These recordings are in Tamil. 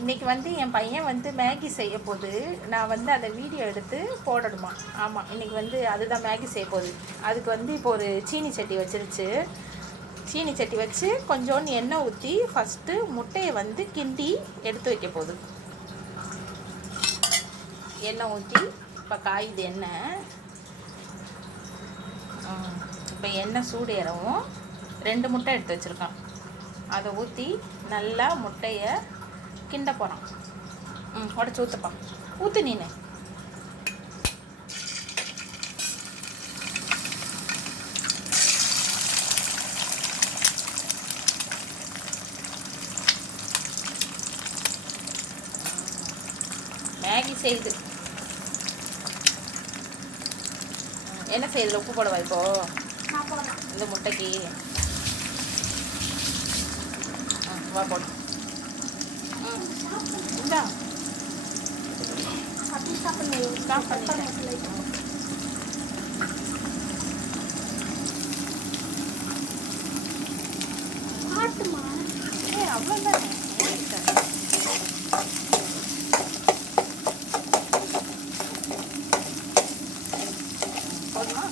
இன்றைக்கி வந்து என் பையன் வந்து மேகி செய்ய போது நான் வந்து அதை வீடியோ எடுத்து போடணுமா. ஆமாம், இன்றைக்கி வந்து அதுதான் மேகி செய்ய போகுது. அதுக்கு வந்து இப்போ ஒரு சீனி சட்டி வச்சிருச்சு. சீனி சட்டி வச்சு கொஞ்சோண்டு எண்ணெய் ஊற்றி ஃபஸ்ட்டு முட்டையை வந்து கிண்டி எடுத்து வைக்க போகுது. எண்ணெய் ஊற்றி இப்போ காயுது எண்ணெய். இப்போ எண்ணெய் சூடு ஏறவும் 2 முட்டை எடுத்து வச்சுருக்கான். அதை ஊற்றி நல்லா முட்டையை கிண்ட போகிறான். உடச்சி ஊற்றுப்பா, ஊற்று நீனு. மேகி செய்யுது. என்ன செய்யுதுல உப்பு போடவா இப்போ இந்த முட்டைக்கு? வா போடு. இந்தா அவ்வளோதானே. போதுமா?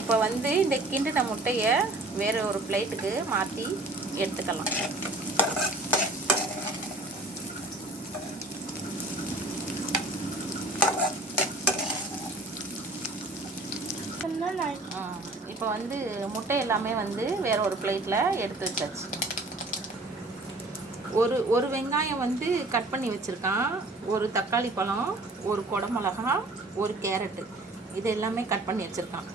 இப்போ வந்து இந்த கிண்டின முட்டையை வேறு ஒரு பிளேட்டுக்கு மாற்றி எடுத்துக்கலாம். இப்போ வந்து முட்டை எல்லாமே வந்து வேறு ஒரு பிளேட்டில் எடுத்து வச்சாச்சு. ஒரு வெங்காயம் வந்து கட் பண்ணி வச்சுருக்கான், ஒரு தக்காளி பழம், ஒரு குடமிளகா, ஒரு கேரட்டு, இது எல்லாமே கட் பண்ணி வச்சுருக்கான்.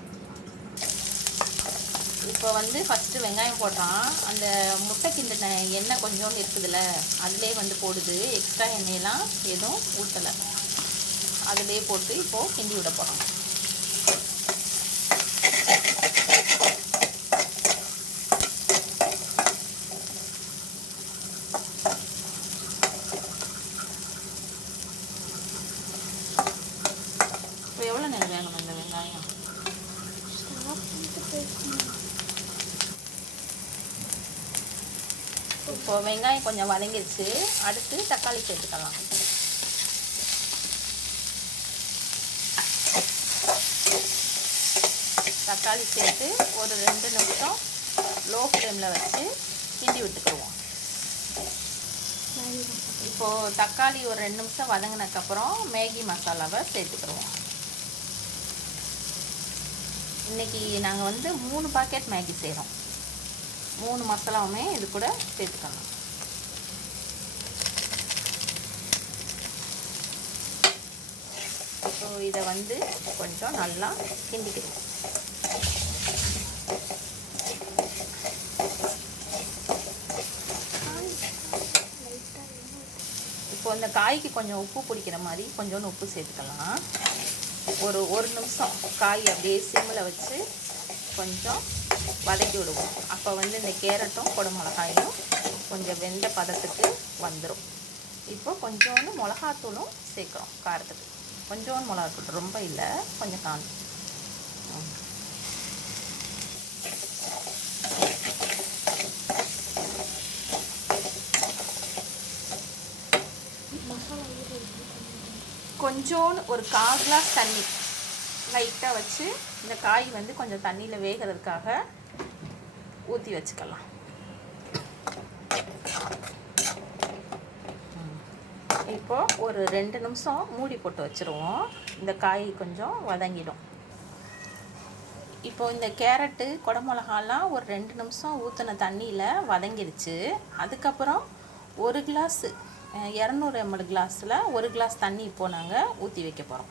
இப்போ வந்து ஃபஸ்ட்டு வெங்காயம் போடுறான். அந்த முட்டை கிண்டின எண்ணெய் கொஞ்சோண்டு இருக்குதுல்ல, அதிலே வந்து போடுது. எக்ஸ்ட்ரா எண்ணெயெல்லாம் எதுவும் ஊற்றலை, அதிலே போட்டு இப்போது கிண்டி விட போகிறோம். இப்போ எவ்வளோ நேரம் வேணும் இந்த வெங்காயம்? இப்போ வெங்காயம் கொஞ்சம் வதங்கிடுச்சு. அடுத்து தக்காளி சேர்த்துக்கலாம். தக்காளி சேர்த்து ஒரு 2 நிமிஷம் லோ ஃப்ளேமில் வச்சு கிண்டி விட்டுக்குருவோம். இப்போது தக்காளி ஒரு 2 நிமிஷம் வதங்கினதுக்கப்புறம் மேகி மசாலாவை சேர்த்துக்குருவோம். இன்றைக்கி நாங்கள் வந்து 3 பாக்கெட் மேகி செய்கிறோம். 3 மசாலாவுமே இது கூட சேர்த்துக்கணும். ஸோ இதை வந்து கொஞ்சம் நல்லா கிண்டிக்கணும். இப்போ இந்த காய்க்கு கொஞ்சம் உப்பு பிடிக்கிற மாதிரி கொஞ்சோண்டு உப்பு சேர்த்துக்கலாம். ஒரு நிமிஷம் காய் அப்படியே சிம்மில் வச்சு கொஞ்சம் வதக்கி விடுவோம். அப்போ வந்து இந்த கேரட்டும் குடமிளகாயும் கொஞ்சம் வெந்த பதத்துக்கு வந்துடும். இப்போ கொஞ்சோண்டு மிளகாத்தூளும் சேர்க்குறோம் காரத்துக்கு. கொஞ்சோண்டு மிளகாத்தூள், ரொம்ப இல்லை, கொஞ்சம் காணும். கொஞ்சோண்டு ஒரு 1/4 கிளாஸ் தண்ணி லைட்டாக வச்சு இந்த காய் வந்து கொஞ்சம் தண்ணியில் வேகிறதுக்காக ஊற்றி வச்சுக்கலாம். இப்போது ஒரு 2 நிமிஷம் மூடி போட்டு வச்சுருவோம். இந்த காய் கொஞ்சம் வதங்கிடும். இப்போது இந்த கேரட்டு குடமிளகாலாம் ஒரு 2 நிமிஷம் ஊற்றின தண்ணியில் வதங்கிடுச்சு. அதுக்கப்புறம் 1 கிளாஸு 200 ml கிளாஸில் 1 கிளாஸ் தண்ணி இப்போது நாங்கள் ஊற்றி வைக்க போகிறோம்.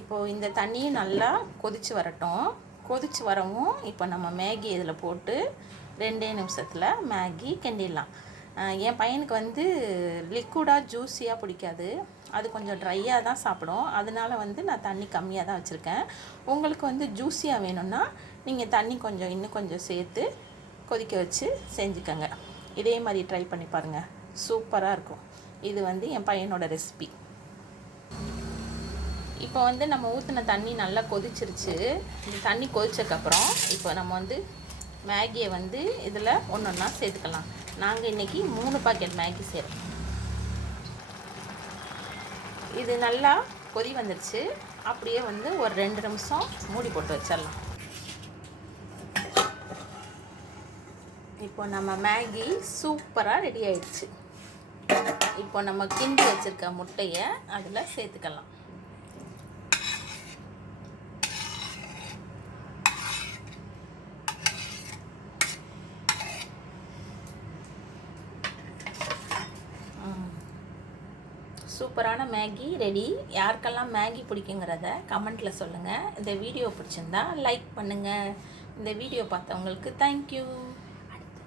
இப்போது இந்த தண்ணியும் நல்லா கொதித்து வரட்டும். கொதித்து வரவும் இப்போ நம்ம மேகி இதில் போட்டு 2 நிமிஷத்தில் மேகி கிண்டிடலாம். என் பையனுக்கு வந்து லிக்விடாக ஜூஸியாக பிடிக்காது, அது கொஞ்சம் ட்ரையாக தான் சாப்பிடும். அதனால வந்து நான் தண்ணி கம்மியாக தான் வச்சுருக்கேன். உங்களுக்கு வந்து ஜூஸியாக வேணும்னா நீங்கள் தண்ணி கொஞ்சம் இன்னும் கொஞ்சம் சேர்த்து கொதிக்க வச்சு செஞ்சுக்கோங்க. இதே மாதிரி ட்ரை பண்ணி பாருங்கள், சூப்பராக இருக்கும். இது வந்து என் பையனோட ரெசிபி. இப்போ வந்து நம்ம ஊற்றின தண்ணி நல்லா கொதிச்சிருச்சு. இந்த தண்ணி கொதிச்சதுக்கப்புறம் இப்போ நம்ம வந்து மேகியை வந்து இதில் ஒன்று ஒன்றா சேர்த்துக்கலாம். நாங்கள் இன்றைக்கி 3 பாக்கெட் மேகி சேர்ப்போம். இது நல்லா கொதி வந்துடுச்சு. அப்படியே வந்து ஒரு 2 நிமிஷம் மூடி போட்டு வச்சிடலாம். இப்போ நம்ம மேகி சூப்பராக ரெடி ஆயிடுச்சு. இப்போ நம்ம கிண்டி வச்சுருக்க முட்டையை அதில் சேர்த்துக்கலாம். சூப்பரான மேகி ரெடி. யாருக்கெல்லாம் மேகி பிடிக்குங்கிறத கமெண்ட்டில் சொல்லுங்கள். இந்த வீடியோ பிடிச்சிருந்தா லைக் பண்ணுங்கள். இந்த வீடியோ பார்த்தவங்களுக்கு தேங்க்யூ.